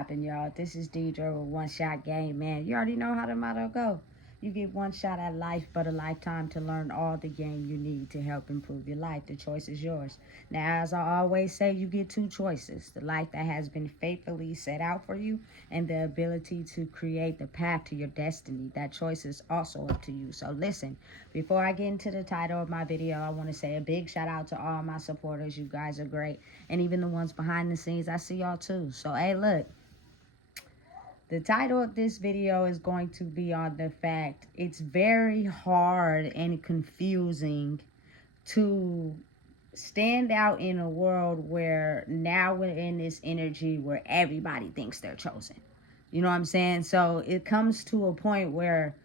popping, y'all? This is Deidre with One Shot Game, man. You already know how the motto go. You get one shot at life, but a lifetime to learn all the game you need to help improve your life. The choice is yours. Now, as I always say, you get two choices. The life that has been faithfully set out for you and the ability to create the path to your destiny. That choice is also up to you. So listen, before I get into the title of my video, I want to say a big shout out to all my supporters. You guys are great. And even the ones behind the scenes, I see y'all too. So, hey, look. The title of this video is going to be on the fact it's very hard and confusing to stand out in a world where now we're in this energy where everybody thinks they're chosen. You know what I'm saying? So it comes to a point where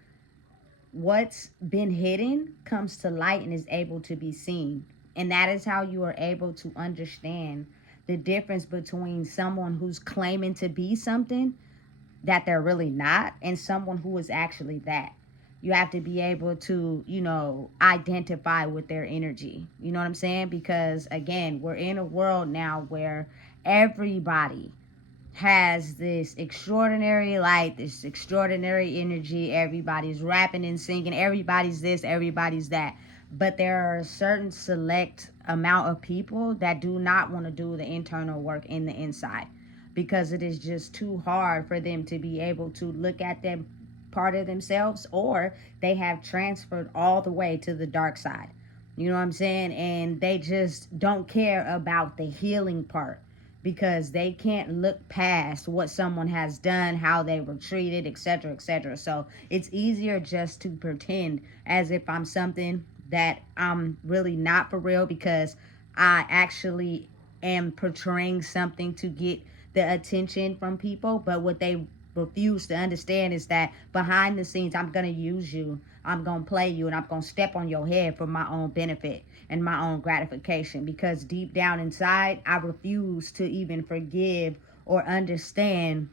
what's been hidden comes to light and is able to be seen. And that is how you are able to understand the difference between someone who's claiming to be something that they're really not and someone who is actually that. You have to be able to, identify with their energy. You know what I'm saying? Because again, we're in a world now where everybody has this extraordinary light, this extraordinary energy. Everybody's rapping and singing. Everybody's this, everybody's that. But there are a certain select amount of people that do not want to do the internal work in the inside, because it is just too hard for them to be able to look at them part of themselves, or they have transferred all the way to the dark side. You know what I'm saying? And they just don't care about the healing part because they can't look past what someone has done, how they were treated, etc., etc. So it's easier just to pretend as if I'm something that I'm really not for real, because I actually am portraying something to get the attention from people. But what they refuse to understand is that behind the scenes, I'm going to use you, I'm going to play you, and I'm going to step on your head for my own benefit and my own gratification, because deep down inside, I refuse to even forgive or understand,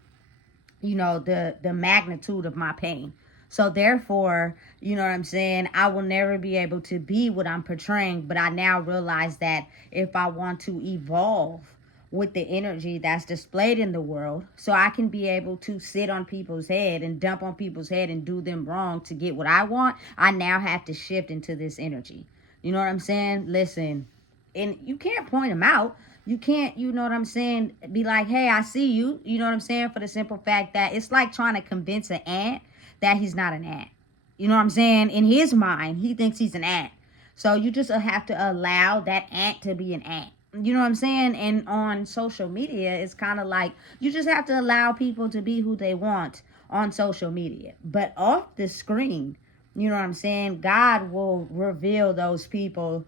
the magnitude of my pain. So therefore, you know what I'm saying, I will never be able to be what I'm portraying. But I now realize that if I want to evolve with the energy that's displayed in the world, so I can be able to sit on people's head and dump on people's head and do them wrong to get what I want, I now have to shift into this energy. You know what I'm saying? Listen, and you can't point them out. You can't, you know what I'm saying, be like, hey, I see you. You know what I'm saying? For the simple fact that it's like trying to convince an ant that he's not an ant. You know what I'm saying? In his mind, he thinks he's an ant. So you just have to allow that ant to be an ant. You know what I'm saying? And on social media, it's kind of like you just have to allow people to be who they want on social media. But off the screen, you know what I'm saying, God will reveal those people,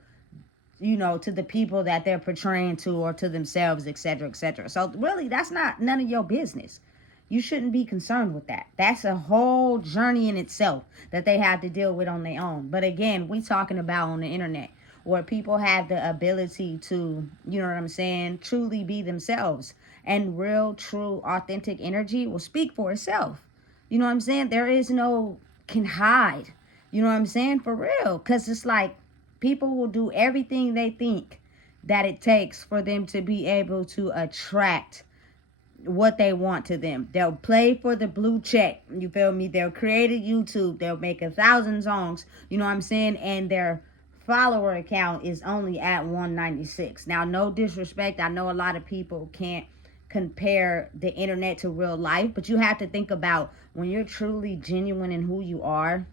to the people that they're portraying to, or to themselves, etc., etc. So really, that's not none of your business. You shouldn't be concerned with that. That's a whole journey in itself that they have to deal with on their own. But again, we talking about on the internet, where people have the ability to, you know what I'm saying, truly be themselves. And real, true, authentic energy will speak for itself. You know what I'm saying? There is no can hide. You know what I'm saying? For real. Because it's like people will do everything they think that it takes for them to be able to attract what they want to them. They'll play for the blue check. You feel me? They'll create a YouTube. They'll make 1,000 songs. You know what I'm saying? And their follower account is only at 196. Now, no disrespect. I know a lot of people can't compare the internet to real life, but you have to think about when you're truly genuine in who you are,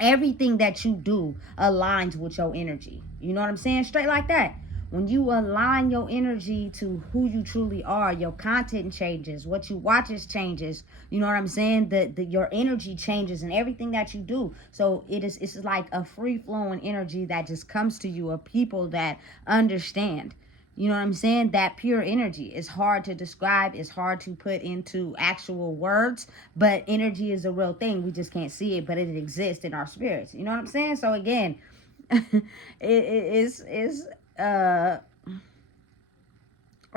everything that you do aligns with your energy. You know what I'm saying? Straight like that. When you align your energy to who you truly are, your content changes. What you watch changes. You know what I'm saying? Your energy changes and everything that you do. So it's like a free flowing energy that just comes to you of people that understand. You know what I'm saying? That pure energy is hard to describe. It's hard to put into actual words. But energy is a real thing. We just can't see it, but it exists in our spirits. You know what I'm saying? So again, it's a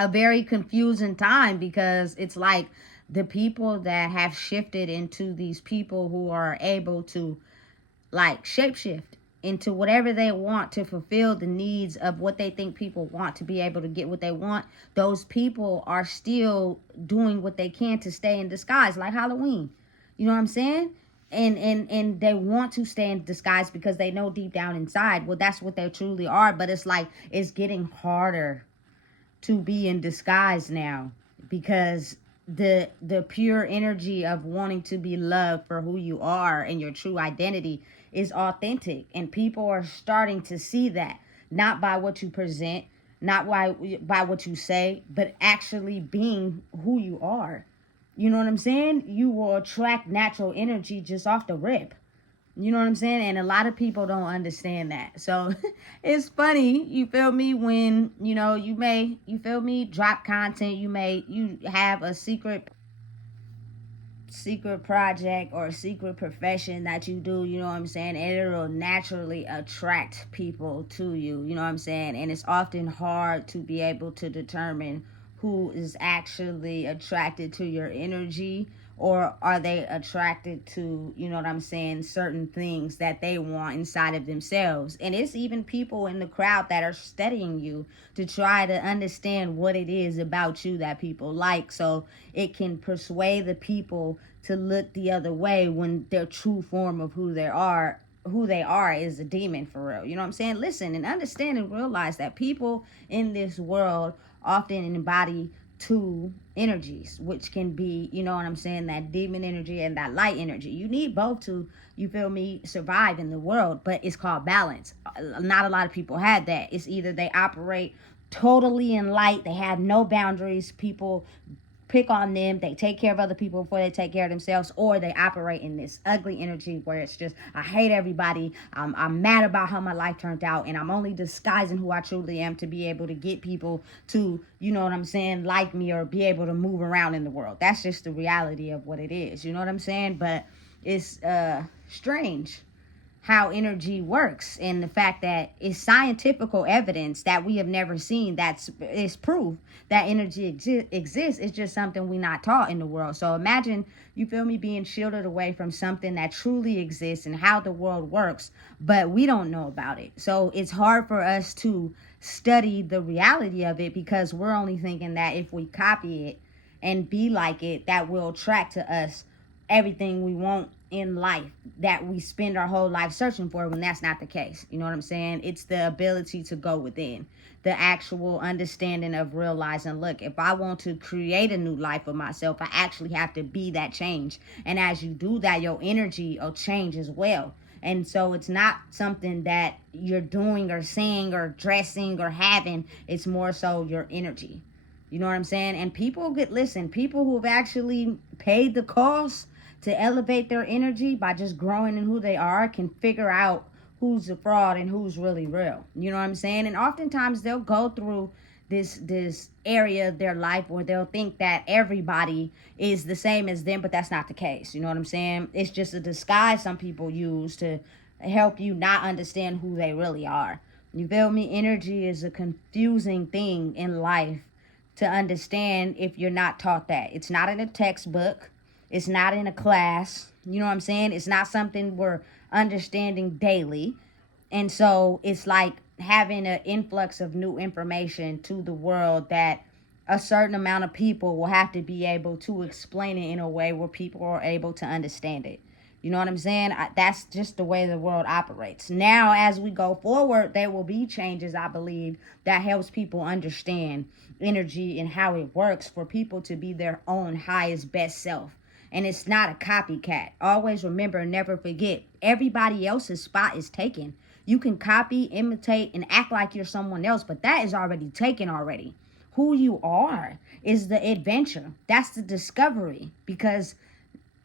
very confusing time, because it's like the people that have shifted into these people who are able to like shapeshift. into whatever they want to fulfill the needs of what they think people want to be able to get what they want, those people are still doing what they can to stay in disguise, like Halloween. You know what I'm saying? And they want to stay in disguise because they know deep down inside, well, that's what they truly are. But it's like it's getting harder to be in disguise now, because the pure energy of wanting to be loved for who you are and your true identity is authentic, and people are starting to see that, not by what you present, not by what you say, but actually being who you are. You know what I'm saying? You will attract natural energy just off the rip. You know what I'm saying? And a lot of people don't understand that. So it's funny, you feel me, when, you feel me, drop content, you have a secret project or a secret profession that you do, you know what I'm saying? And it'll naturally attract people to you, you know what I'm saying? And it's often hard to be able to determine who is actually attracted to your energy, or are they attracted to, you know what I'm saying, certain things that they want inside of themselves. And it's even people in the crowd that are studying you to try to understand what it is about you that people like, so it can persuade the people to look the other way when their true form of who they are is a demon for real. You know what I'm saying? Listen and understand and realize that people in this world often embody two energies, which can be, you know what I'm saying, that demon energy and that light energy. You need both to, you feel me, survive in the world, but it's called balance. Not a lot of people have that. It's either they operate totally in light, they have no boundaries, people pick on them, they take care of other people before they take care of themselves, or they operate in this ugly energy where it's just, I hate everybody, I'm mad about how my life turned out, and I'm only disguising who I truly am to be able to get people to, you know what I'm saying, like me or be able to move around in the world. That's just the reality of what it is, you know what I'm saying? But it's strange how energy works, and the fact that it's scientific evidence that we have never seen is proof that energy exists. It's just something we not taught in the world. So imagine, you feel me, being shielded away from something that truly exists and how the world works, but we don't know about it. So it's hard for us to study the reality of it, because we're only thinking that if we copy it and be like it, that will attract to us everything we want in life that we spend our whole life searching for, when that's not the case. You know what I'm saying? It's the ability to go within, the actual understanding of realizing, look, if I want to create a new life for myself, I actually have to be that change. And as you do that, your energy will change as well. And so it's not something that you're doing or saying or dressing or having. It's more so your energy. You know what I'm saying? And people people who have actually paid the cost to elevate their energy by just growing in who they are can figure out who's a fraud and who's really real. You know what I'm saying? And oftentimes they'll go through this area of their life where they'll think that everybody is the same as them, but that's not the case. You know what I'm saying? It's just a disguise some people use to help you not understand who they really are. You feel me? Energy is a confusing thing in life to understand if you're not taught that. It's not in a textbook. It's not in a class. You know what I'm saying? It's not something we're understanding daily. And so it's like having an influx of new information to the world that a certain amount of people will have to be able to explain it in a way where people are able to understand it. You know what I'm saying? That's just the way the world operates. Now, as we go forward, there will be changes, I believe, that helps people understand energy and how it works for people to be their own highest, best self. And it's not a copycat. Always remember and never forget, everybody else's spot is taken. You can copy, imitate, and act like you're someone else, but that is already taken already. Who you are is the adventure. That's the discovery, because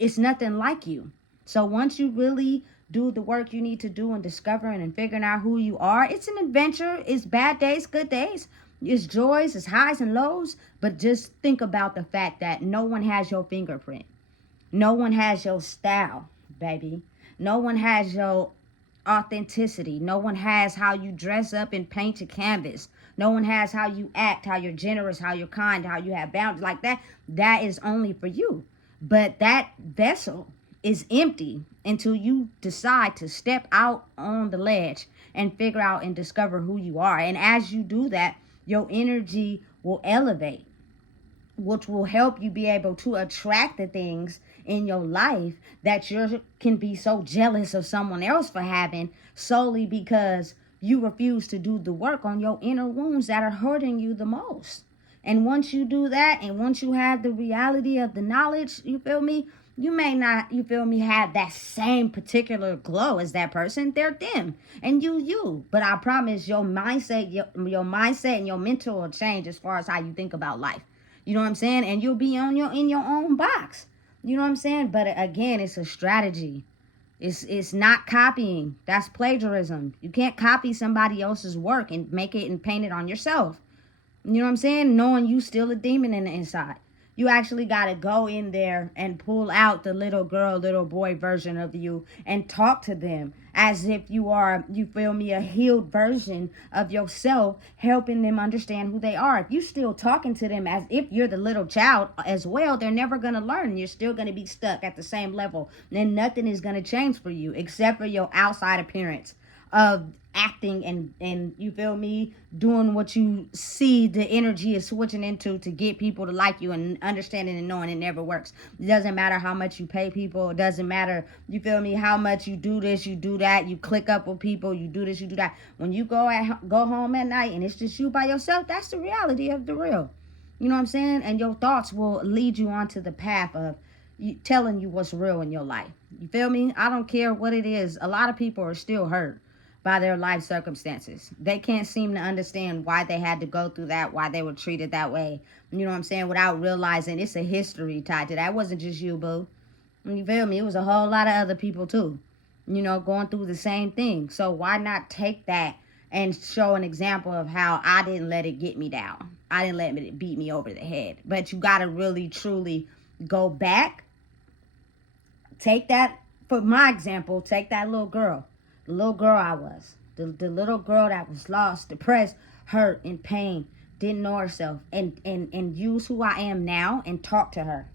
it's nothing like you. So once you really do the work you need to do in discovering and figuring out who you are, it's an adventure. It's bad days, good days. It's joys, it's highs and lows. But just think about the fact that no one has your fingerprint. No one has your style, baby. No one has your authenticity. No one has how you dress up and paint your canvas. No one has how you act, how you're generous, how you're kind, how you have boundaries like that. That is only for you. But that vessel is empty until you decide to step out on the ledge and figure out and discover who you are. And as you do that, your energy will elevate, which will help you be able to attract the things in your life that you can be so jealous of someone else for having, solely because you refuse to do the work on your inner wounds that are hurting you the most. And once you do that, and once you have the reality of the knowledge, you feel me, you may not, you feel me, have that same particular glow as that person. They're them and you. But I promise your mindset, your mindset and your mental will change as far as how you think about life. You know what I'm saying? And you'll be on in your own box. You know what I'm saying? But again, it's a strategy. It's not copying. That's plagiarism. You can't copy somebody else's work and make it and paint it on yourself. You know what I'm saying? Knowing you still a demon in the inside. You actually got to go in there and pull out the little girl, little boy version of you and talk to them as if you are, you feel me, a healed version of yourself, helping them understand who they are. If you still talking to them as if you're the little child as well, they're never going to learn. You're still going to be stuck at the same level. And nothing is going to change for you except for your outside appearance of acting and you feel me, doing what you see the energy is switching into to get people to like you, and understanding and knowing it never works. It doesn't matter how much you pay people. It doesn't matter, you feel me, how much you do this, you do that, you click up with people, you do this, you do that. When you go home at night and it's just you by yourself, that's the reality of the real. You know what I'm saying? And your thoughts will lead you onto the path of telling you what's real in your life. You feel me? I don't care what it is. A lot of people are still hurt by their life circumstances. They can't seem to understand why they had to go through that, why they were treated that way. You know what I'm saying? Without realizing it's a history tied to that. It wasn't just you, boo. You feel me? It was a whole lot of other people too, you know, going through the same thing. So why not take that and show an example of how I didn't let it get me down. I didn't let it beat me over the head. But you got to really, truly go back. Take that, for my example, take that little girl. The little girl I was. The little girl that was lost, depressed, hurt, in pain, didn't know herself. And use who I am now and talk to her.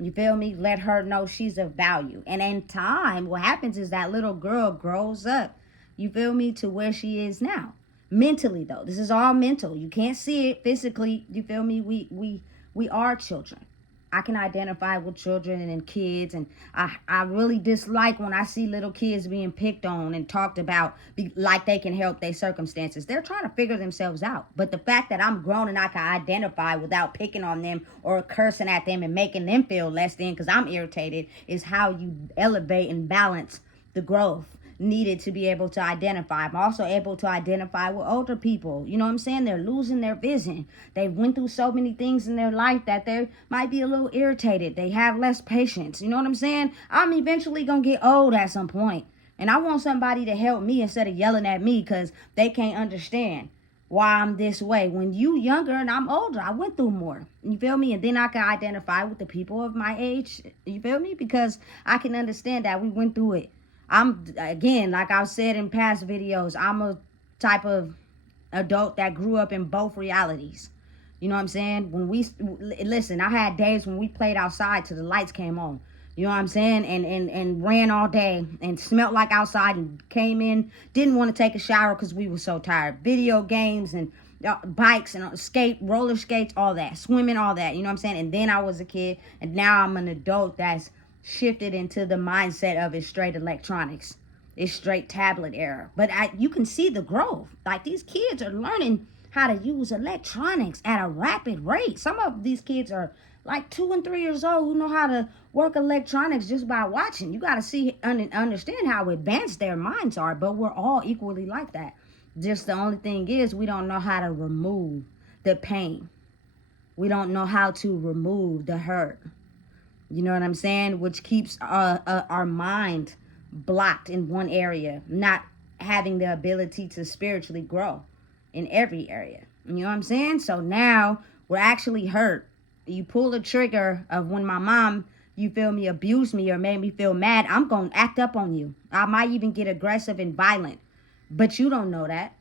You feel me? Let her know she's of value. And in time, what happens is that little girl grows up, you feel me, to where she is now. Mentally, though. This is all mental. You can't see it physically. You feel me? We are children. I can identify with children and kids, and I really dislike when I see little kids being picked on and talked about like they can help their circumstances. They're trying to figure themselves out. But the fact that I'm grown and I can identify without picking on them or cursing at them and making them feel less than because I'm irritated is how you elevate and balance the growth needed to be able to identify. I'm also able to identify with older people. You know what I'm saying? They're losing their vision. They went through so many things in their life that they might be a little irritated. They have less patience. You know what I'm saying? I'm eventually going to get old at some point. And I want somebody to help me instead of yelling at me because they can't understand why I'm this way. When you younger and I'm older, I went through more. You feel me? And then I can identify with the people of my age. You feel me? Because I can understand that we went through it. I'm, again, like I've said in past videos, I'm a type of adult that grew up in both realities. You know what I'm saying? Listen, I had days when we played outside till the lights came on. You know what I'm saying? And ran all day and smelled like outside and came in, didn't want to take a shower because we were so tired. Video games and bikes and roller skates, all that, swimming, all that. You know what I'm saying? And then I was a kid, and now I'm an adult that's shifted into the mindset of it's straight electronics. It's straight tablet era. But you can see the growth. Like, these kids are learning how to use electronics at a rapid rate. Some of these kids are like 2 and 3 years old who know how to work electronics just by watching. You got to see and understand how advanced their minds are. But we're all equally like that. Just the only thing is we don't know how to remove the pain. We don't know how to remove the hurt. You know what I'm saying? Which keeps our mind blocked in one area, not having the ability to spiritually grow in every area. You know what I'm saying? So now we're actually hurt. You pull the trigger of when my mom, you feel me, abused me or made me feel mad, I'm going to act up on you. I might even get aggressive and violent. But you don't know that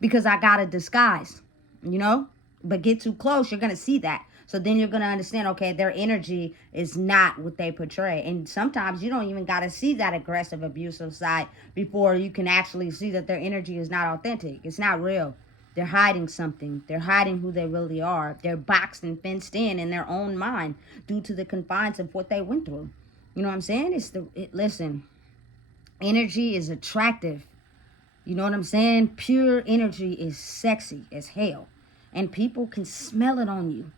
because I got a disguise, you know? But get too close, you're going to see that. So then you're going to understand, okay, their energy is not what they portray. And sometimes you don't even got to see that aggressive, abusive side before you can actually see that their energy is not authentic. It's not real. They're hiding something. They're hiding who they really are. They're boxed and fenced in their own mind due to the confines of what they went through. You know what I'm saying? Listen, energy is attractive. You know what I'm saying? Pure energy is sexy as hell. And people can smell it on you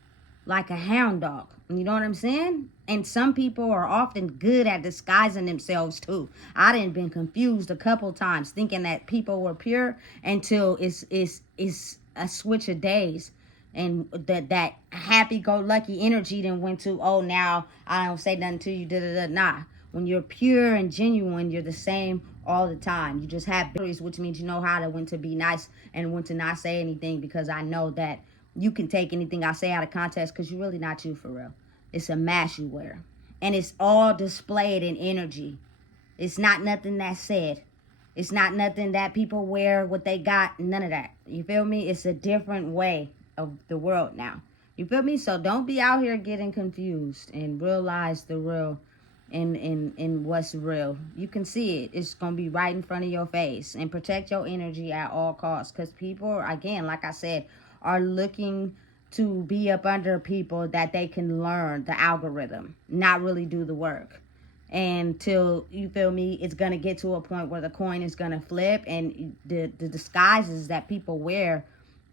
like a hound dog. You know what I'm saying? And some people are often good at disguising themselves too. I done been confused a couple times thinking that people were pure until it's a switch of days. And that happy-go-lucky energy then went to, oh, now I don't say nothing to you, da-da-da. Nah. When you're pure and genuine, you're the same all the time. You just have boundaries, which means you know how to when to be nice and when to not say anything, because I know that you can take anything I say out of context because you're really not you for real. It's a mask you wear. And it's all displayed in energy. It's not nothing that's said. It's not nothing that people wear what they got. None of that. You feel me? It's a different way of the world now. You feel me? So don't be out here getting confused and realize the real in what's real. You can see it. It's going to be right in front of your face. And protect your energy at all costs. Because people, again, like I said, are looking to be up under people that they can learn the algorithm, not really do the work. And till, you feel me, it's going to get to a point where the coin is going to flip and the disguises that people wear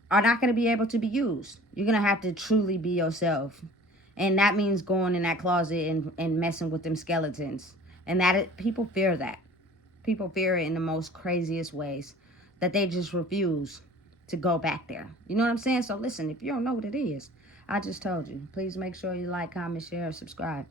are not going to be able to be used. You're going to have to truly be yourself. And that means going in that closet and messing with them skeletons. And people fear that. People fear it in the most craziest ways, that they just refuse to go back there. You know what I'm saying? So listen, if you don't know what it is, I just told you. Please make sure you like, comment, share, subscribe.